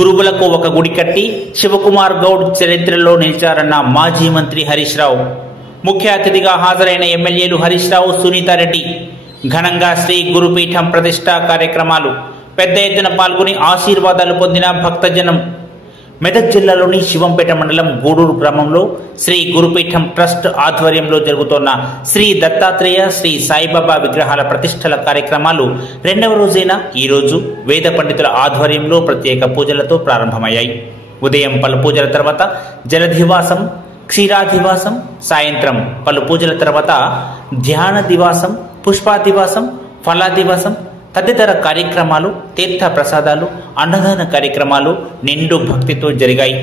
గురువులకు ఒక గుడి కట్టి శివకుమార్ గౌడ్ చరిత్రలో నిలిచారన్న మాజీ మంత్రి హరీష్ రావు. ముఖ్య అతిథిగా హాజరైన ఎమ్మెల్యేలు హరీష్ రావు, సునీతారెడ్డి. ఘనంగా శ్రీ గురుపీఠం ప్రతిష్ఠా కార్యక్రమాలు. పెద్ద ఎత్తున పాల్గొని ఆశీర్వాదాలు పొందిన భక్తజనం. మెదక్ జిల్లాలోని శివంపేట మండలం గూడూరు గ్రామంలో శ్రీ గురుపీఠం ట్రస్ట్ ఆధ్వర్యంలో జరుగుతోన్న శ్రీ దత్తాత్రేయ, శ్రీ సాయిబాబా విగ్రహాల ప్రతిష్టల కార్యక్రమాలు రెండవ రోజైన ఈరోజు వేద పండితుల ఆధ్వర్యంలో ప్రత్యేక పూజలతో ప్రారంభమయ్యాయి. ఉదయం పలు పూజల తర్వాత జలధివాసం, క్షీరాధివాసం, సాయంత్రం పలు పూజల తర్వాత ధ్యాన దివాసం, పుష్పాదివాసం, ఫలాదివాసం తదితర కార్యక్రమాలు, తీర్థ ప్రసాదాలు, అన్నదాన కార్యక్రమాలు నిండు భక్తితో జరిగాయి.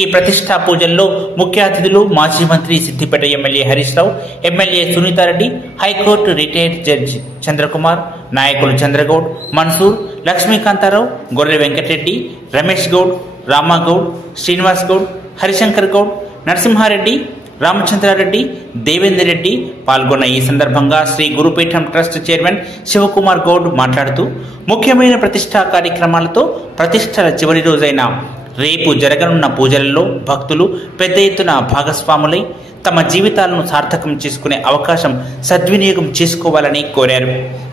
ఈ ప్రతిష్టా పూజల్లో ముఖ్య అతిథులు మాజీ మంత్రి Siddipet MLA Harish Rao, MLA Sunitha Reddy, high court retired judge Chandrakumar, నాయకులు చంద్రగౌడ్, మన్సూర్, లక్ష్మీకాంతారావు, గొర్రె వెంకటరెడ్డి, రమేష్ గౌడ్, రామగౌడ్, శ్రీనివాస్ గౌడ్, హరిశంకర్ గౌడ్, నరసింహారెడ్డి, రామచంద్రారెడ్డి, దేవేందర్ రెడ్డి పాల్గొన్న ఈ సందర్భంగా శ్రీ గురుపీఠం ట్రస్ట్ చైర్మన్ శివకుమార్ గౌడ్ మాట్లాడుతూ, ముఖ్యమైన ప్రతిష్టా కార్యక్రమాలతో ప్రతిష్టల చివరి రోజైన రేపు జరగనున్న పూజలలో భక్తులు పెద్ద ఎత్తున భాగస్వాములై తమ జీవితాలను సార్థకం చేసుకునే అవకాశం సద్వినియోగం చేసుకోవాలని కోరారు.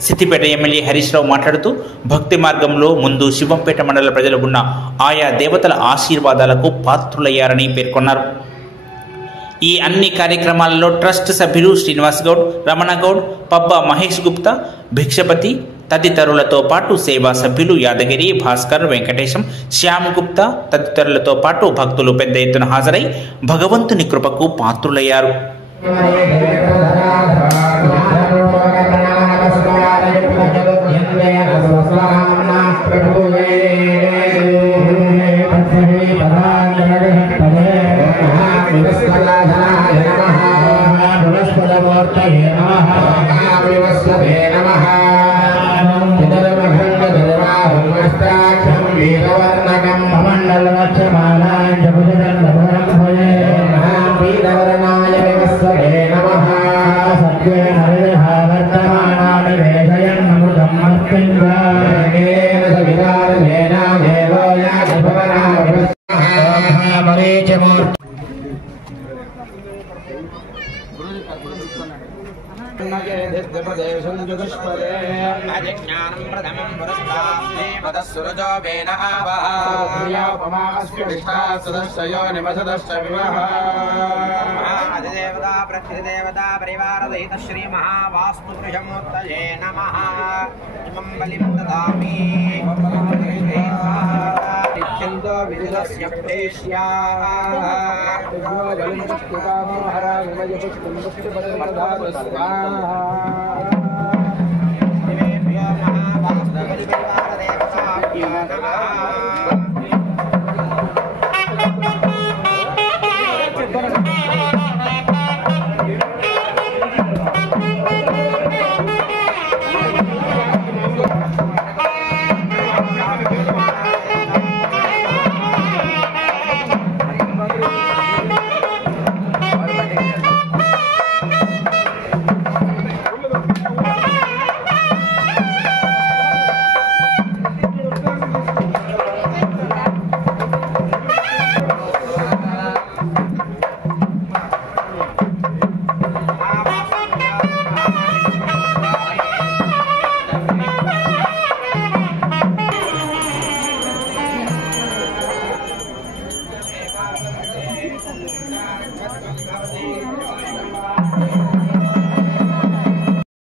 సిద్దిపేట ఎమ్మెల్యే హరీష్ రావు మాట్లాడుతూ, భక్తి మార్గంలో ముందు శివంపేట మండల ప్రజలు ఉన్న ఆయా దేవతల ఆశీర్వాదాలకు పాత్రులయ్యారని పేర్కొన్నారు. ఈ అన్ని కార్యక్రమాలలో ట్రస్ట్ సభ్యులు శ్రీనివాస్ గౌడ్, రమణ గౌడ్, పబ్బ మహేష్ గుప్తా, భిక్షపతి తదితరులతో పాటు సేవా సభ్యులు యాదగిరి, భాస్కర్, వెంకటేశం, శ్యామ్ గుప్తా తదితరులతో పాటు భక్తులు పెద్ద ఎత్తున హాజరై భగవంతుని కృపకు పాత్రులయ్యారు. श्री महावास्तुमूर्तये नमः। इमं बलिं ददामि नित्यन्तो विदुरस्य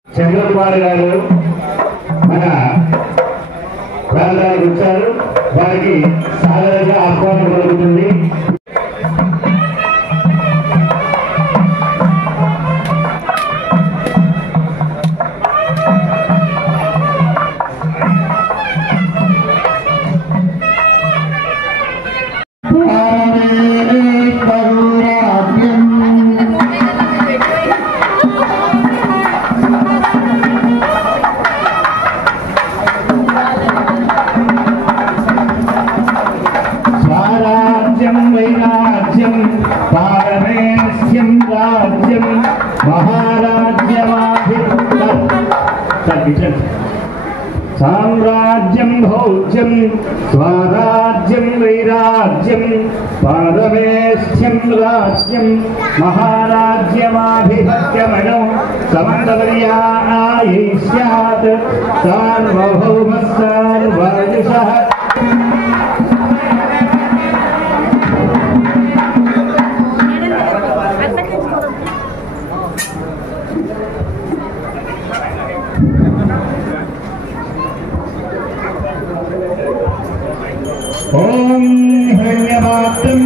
చంద్రకుమార్ గారు మన ప్రాంతానికి వచ్చారు. వారికి సాధారణంగా ఆహ్వానం కలుగుతుంది. साम्राज्यं भौज्यं स्वराज्यं वैराज्यं पारमेष्ठ्यं राज्यं महाराज्यमाभिभक्त्यमनो समन्तवर्यायै स्यात् सार्वभौमः सार्वायुषः ओम हिरण्यवाक्यं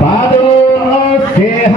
पादो सेह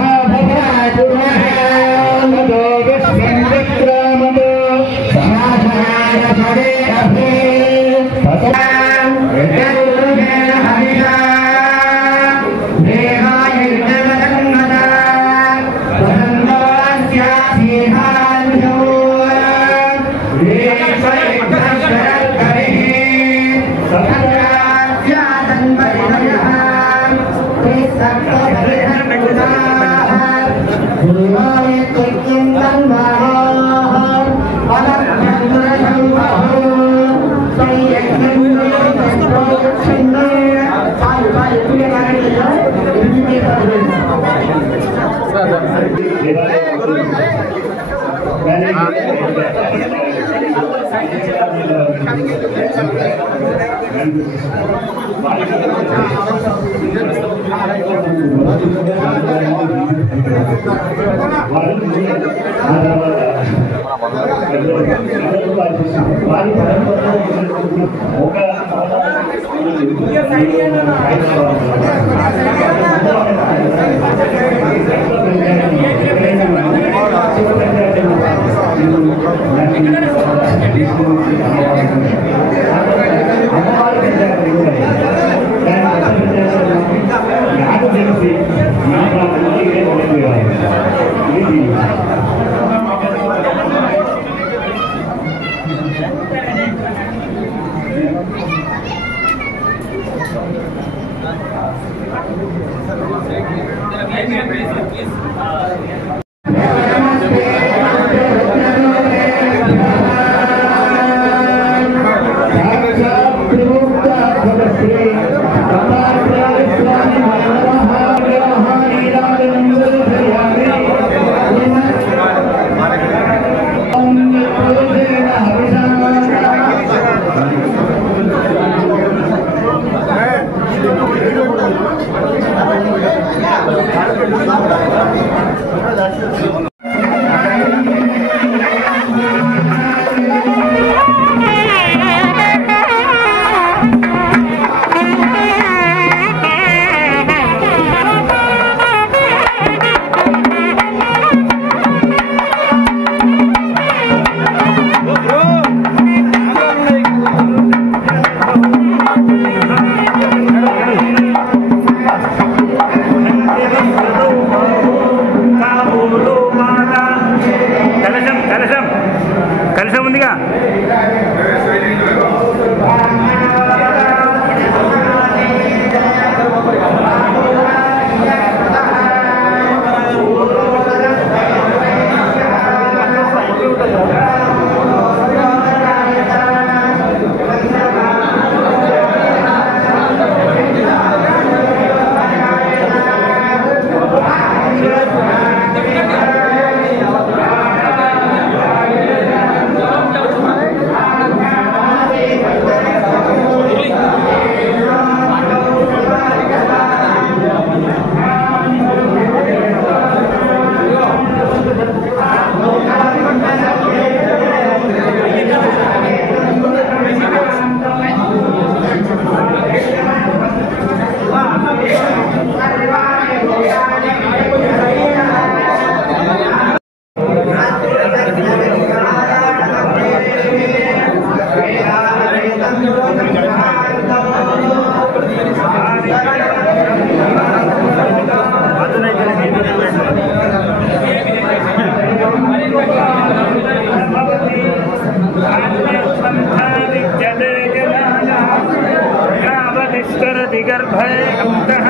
విస్తరతి గర్భే అంతః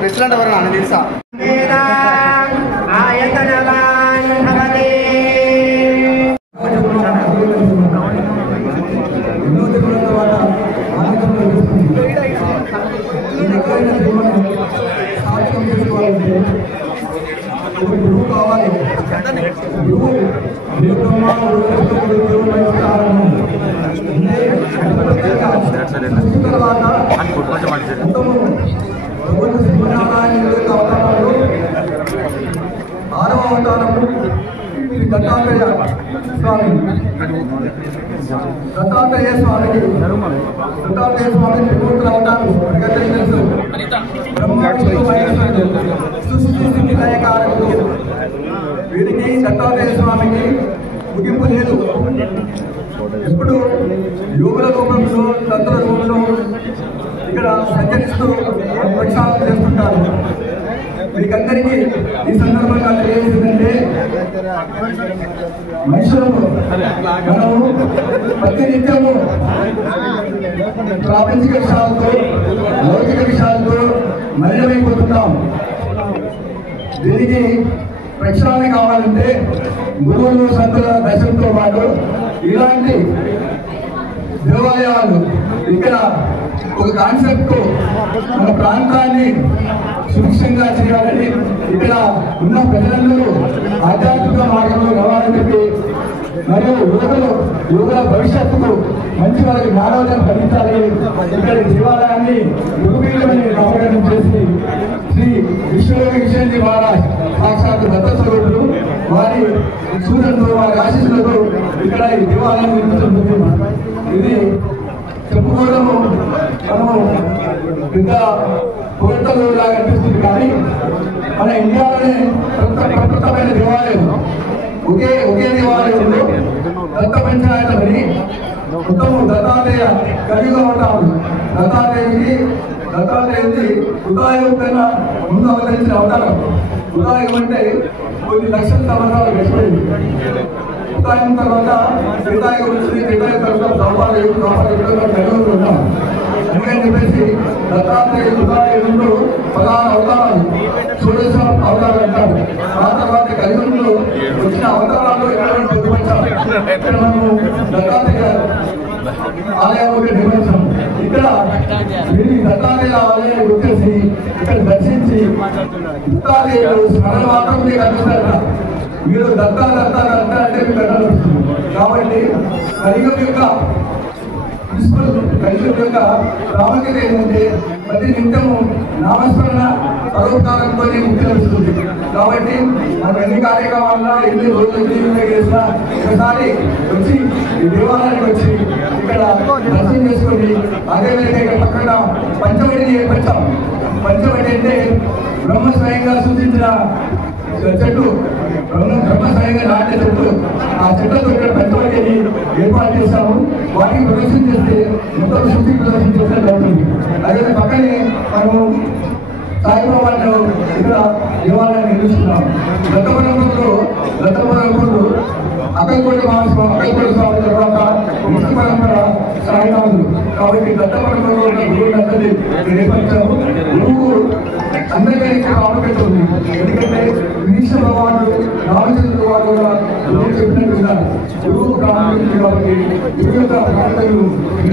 ప్రెసిడెంట్ ఎవరు నాకు తెలుసా ఆరవ అవతారము దత్తాత్రేయ స్వామి. దత్తాత్రేయ స్వామికి త్రిమూర్తులు అవతారం తెలుసు. బ్రహ్మ విష్ణు మహేశ్వరుడు సృష్టి స్థితి లయకారకుడు. వీరికి దత్తాత్రేయ స్వామికి ముగింపు లేదు. ఎప్పుడు యోగుల రూపంలో తంత్ర రూపంలో ఇక్కడ సంచరిస్తూ ప్రక్షాళన చేస్తుంటారు. మీకందరికీ ఈ సందర్భంగా తెలియజేసిందంటే మనుషులకు మనము ప్రతినిత్యము ప్రాపంచిక విషయాలతో లౌకిక విషయాలతో మలినమైపోతున్నాం. దీనికి ప్రక్షాళన కావాలంటే గురువులు సంతుల దర్శనంతో పాటు ఇలాంటి దేవాలయాలు ఇక్కడ ఒక కాన్సెప్ట్ మన ప్రాంతాన్ని సుభిక్షంగా చేయాలని ఇక్కడ ఉన్న ప్రజలందరూ ఆధ్యాత్మిక మార్గంలో రావాలని చెప్పి మరియు యువకుల భవిష్యత్తుకు మంచి వారికి జ్ఞానోదయం కలిగించాలి. ఇక్కడ దేవాలయాన్ని గురుపీఠమని నామకరణం చేసి శ్రీ విశ్వయోగి విజయంతి మహారాజ్ సాక్షాత్ దత్తస్వరూపులు వారి సూచనతో వారి ఆశీస్సులతో ఇక్కడ ఈ దేవాలయం నిర్మించడం. ఇది చెప్పుకోవడము మనము పెద్ద పొగడ్తలు లాగా అనిపిస్తుంది, కానీ మన ఇండియాలోనే ప్రకృతమైన దేవాలయం ఒకే దేవాలయంలో దత్త పంచాయతమని మొత్తము దత్తాత్రేయ కలిగా ఉంటాము. దత్తాత్రేయుడి ఉదాయం కన్నా ముందు అవతరించిన అవతారం. ఉదాయం అంటే కొన్ని లక్షల సంవత్సరాలు గడిచిపోయింది. ఉదాయం తర్వాత త్రేతాయుగం వచ్చింది. త్రేతాయుగం తర్వాత ద్వాపరయుగం కలిగి ఉన్నాం. అందుకని చెప్పేసి దత్తాత్రేయ ఉదాయంలో 16 అవతారాలు, షోడశ అవతారాలు అంటారు. ఆ తర్వాత కలియుగంలో వచ్చిన అవతారాలు ఎక్కడ పొందుపరిచారు. ఇక్కడ మనము దత్తాత్రేయ ఆలయం నిర్వహించాం. ఇక్కడ మీరు దత్తాత్రేయ ఆలయం వచ్చేసి ఇక్కడ దర్శించి దత్తాత్రేయులు స్మరణ మాత్రమే కనిపిస్తారట. మీరు దత్త అంటే మీకు అనిపిస్తుంది. కాబట్టి కలియుగం యొక్క ప్రాముఖ్యత ఏంటంటే ప్రతి నిత్యము నామస్మరణ పరోపకారంతో ముక్తి లభిస్తుంది. కాబట్టి మనం ఎన్ని కార్యక్రమాలన్నా ఎన్ని రోజులు చేసినా ఒకసారి వచ్చి ఈ దేవాలయానికి వచ్చి ఇక్కడ దర్శనం చేసుకొని అదేవిధంగా ఇక్కడ పక్కన పంచవటిని ఏర్పరిచాం. పంచవటి అంటే బ్రహ్మ స్వయంగా సూచించిన చెట్టు, బ్రహ్మ స్వయంగా నాటే చెట్టు. ఆ చెట్లతో ఇక్కడ పంచవటిని ఏర్పాటు చేశాము. వాటికి ప్రదర్శన చేస్తే ఎంతో శుద్ధి ప్రదర్శన చేసినట్టు అవుతుంది. అదే పక్కనే మనము సాయిబాబాను ఇక్కడ దేవాలయాన్ని నిర్మిస్తున్నాం. దత్తపరంలో అక్కలకోటి స్వామి తర్వాత విష్ణు పరంపర సాయినాథులు. కాబట్టి దత్తపరంలో ఉన్న గురువులందరినీ నేర్పించాము. గురువు అందరికీ ప్రాముఖ్యత ఉంది. ఎందుకంటే విష్ణు భగవానుడు రామచంద్రుడు వారు కూడా గురువు చెప్పినట్టు ఉన్నారు. గురువు ప్రాముఖ్యత కాబట్టి గురువు యొక్క ప్రాముఖ్యతలు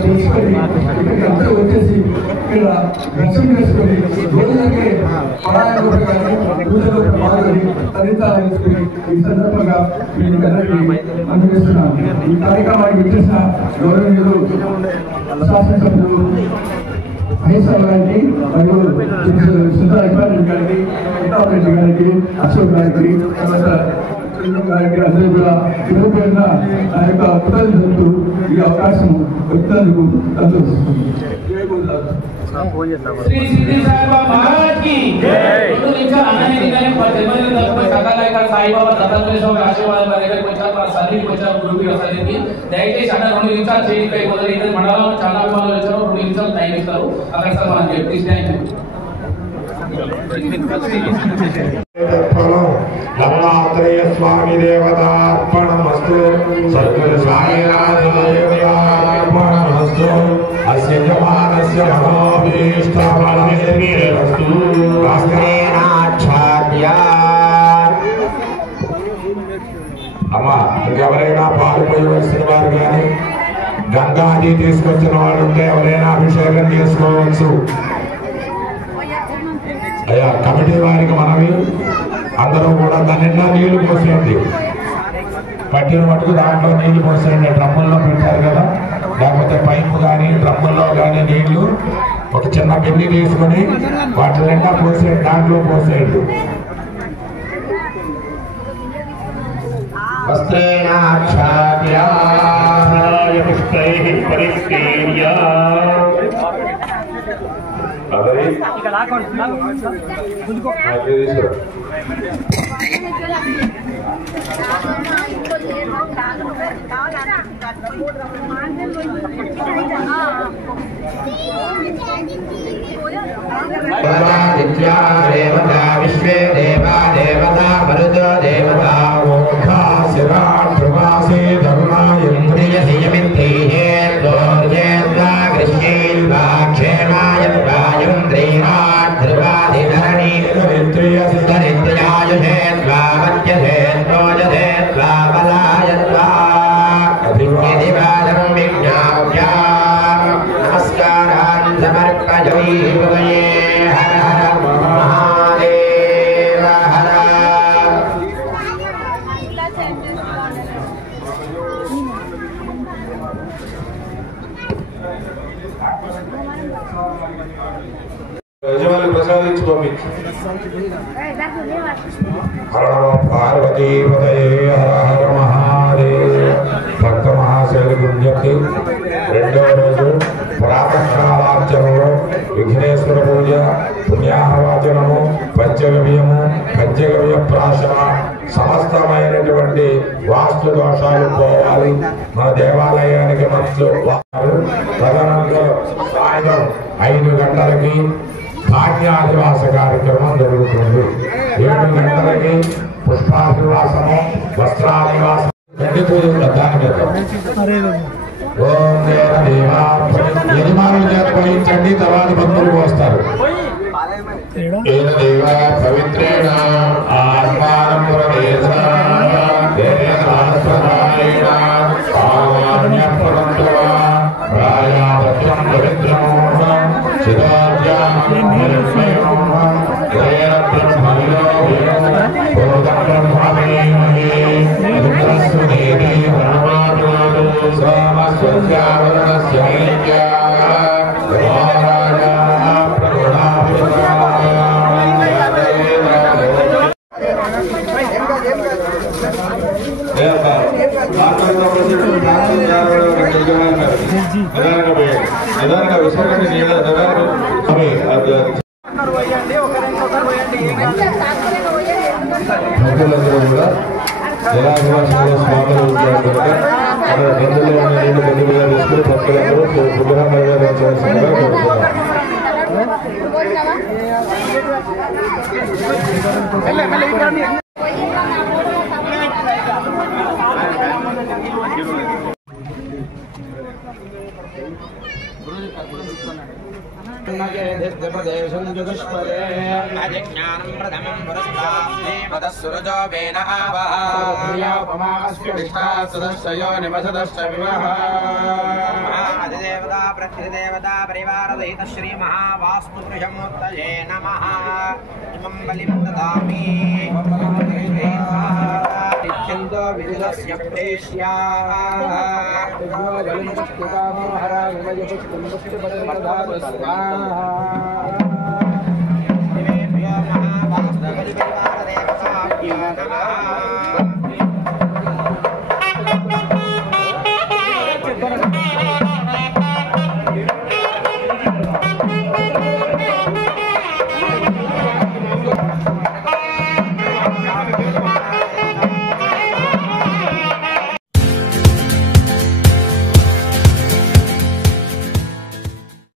తెలుసుకొని ఇక్కడికి అందరూ వచ్చేసి ఇక్కడ దర్శనం చేసుకొని రోజులకే పరాయణ కానీ పూజలో పాల్గొని ఫలితాలు తీసుకుని ఈ సందర్భంగా మీకు అందరికీ అందజేస్తున్నాను. ఈ కార్యక్రమానికి వచ్చేసిన గౌరవనీయులు శాసనసభ్యులు మహేశ్వర గారికి మరియు సుందర రెడ్డి గారికి, ప్రతాప్ రెడ్డి గారికి, అశోక్ గారికి, తర్వాత గారికి అందరూ కూడా పేరు పేరున నా యొక్క కృతజ్ఞతలు ఈ అవకాశం వచ్చినందుకు సంతోషిస్తుంది. श्री सिद्धि साईबाबा महाराज की जय। तो निचा अनन्य दिनाने जन्मदिन दरम्यान सकाळी साईबाबा दत्तात्रेय स्वामी आशीर्वाद मारेगा కొంచెం మన సర్వీ కొంచెం గురువు అసలుకి దయచేసి అన్న 2 నిమిషాలు చేయండి. మొదలు ఇక్కడ మండలంలో చాలా విమానాలు వచ్చారు. 2 నిమిషాలు టైం ఇస్తారు. అక్కడ సార్ మనం చెప్పి థ్యాంక్ యూ. दत्तात्रेय स्वामी देवतार्पणमस्तु सद्गुरु साईनाथदेवतार्पणमस्तु अस्य जमानस्य मनोभीष्टफलसिद्धिरस्तु वस्त्रेणाच्छाद्य అమ్మా ఎవరైనా పాల్గొనవలసిన వారు కానీ గంగాజీ తీసుకొచ్చిన వారు ఉంటే ఎవరైనా అభిషేకం చేసుకోవచ్చు. అయ్యా కమిటీ వారికి మనవి, అందరూ కూడా దాని నిండా నీళ్లు పోసేయండి. పట్టిన మటుకు దాంట్లో నీళ్లు పోసేయండి. డ్రమ్ముల్లో పెట్టారు కదా, లేకపోతే పైపు కానీ డ్రమ్ముల్లో కానీ నీళ్లు ఒక చిన్న బింది తీసుకుని వాటి నిండా పోసేయండి, దాంట్లో పోసేయండి. వస్త్రేణాచ్ఛాద్య పుష్పైః పరిక్రీడ్య देवता विश्वे देवा देवता मरुदो देवता मोक्षा शिरा प्रवासे धर्मा इंद्रिय संयमित्रिः दोर्जेन्द्रा कृष्णेल्वा क्षेमाय वायुन्द्रियात् ध्रुवादिधरणी इंद्रिय सिद्धरिन्द्रियायुषेत्वा मध्यसेन्द्रोजसेत्वा बलायत्वा अभिवादं विज्ञाप्य नमस्कारान् समर्पयामि. हर हर महादेव हर. యజమాని ప్రసాదించి పంపించు. హర పార్వతీ పతయే హర హర మహాదేవ. భక్త మహాశైలి గుంజకి రెండవ రోజు ప్రాతకాలార్చనలో విఘ్నేశ్వర పూజ, పుణ్యాహవాచనము, పంచగవ్యము, పంచగవ్య ప్రాశన, సమస్తమైనటువంటి వాస్తు దోషాలు పోవాలి. మన దేవాలయానికి మంచు తదనంతరం సాయంత్రం 5 గంటలకి ధాన్యాధివాస కార్యక్రమం జరుగుతుంది. 7 గంటలకి పుష్పాధివాసము, వస్త్రాధివాసం, గడ్డి పూజ దాని మీద. ఓం దేవదేవా యజమానుల చేత పోయించండి, తర్వాత భక్తులు పోస్తారు. దేవ పవిత్రేణ ఆత్మానం భక్తులందరూ కూడా జలాధివాసంలో స్వాములు ఉంటారు కనుక అక్కడ బంధువులు ఉన్న నీళ్లు బంధు మీద తీసుకుని భక్తులందరూ విగ్రహం నెరవేర్చాల్సిందిగా కోరుతున్నారు. अज्ञानं प्रथमं पुरस्तास्मे पदस्सुरजो वेन आवः सदस्यो निमसदश्च विवः अधिदेवता प्रकृतिदेवता परिवारसहित श्री महावास्तुपुरुषमूर्तये नमः. इमं बलिं ददामि नित्यन्तो विदुरस्य प्रेष्याः